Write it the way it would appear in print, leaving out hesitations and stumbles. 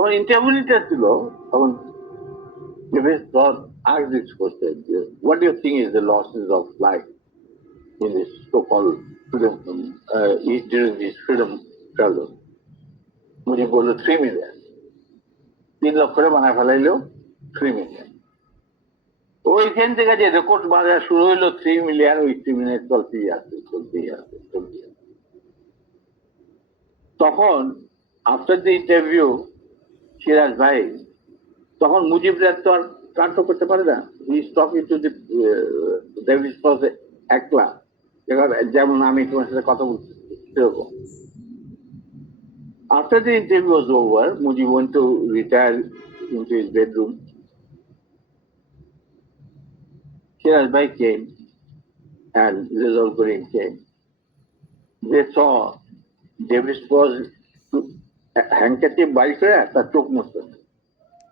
যখন ইন্টারভিউ নিতে ছিল তখন Davis Todd asked this question: what do you think is the losses of life in this so-called freedom during this freedom struggle? Mujib বললো 3 million, 3 লক্ষরে বানায় ফেলাইলো 3 million। ওইখান থেকে যে রেকর্ড বাজার শুরু হইলো 3 মিলিয়ন, ওই 3 মিলিয়ন চলতেই আছে। তখন আফটার দ্য ইন্টারভিউ সিরাজ ভাই, তখন মুজিব তো আর কাণ্ড করতে পারে না, he is talking to the Davis Todd একলা, যেমন আমি তোমার সাথে কথা বলছি সেরকম। After the interview was over, Mujib went to retire into his bedroom. Shiraz Bhai came and Rizal Karim came. They saw Davis was handkerchief by তার চোখ মুছতেছে।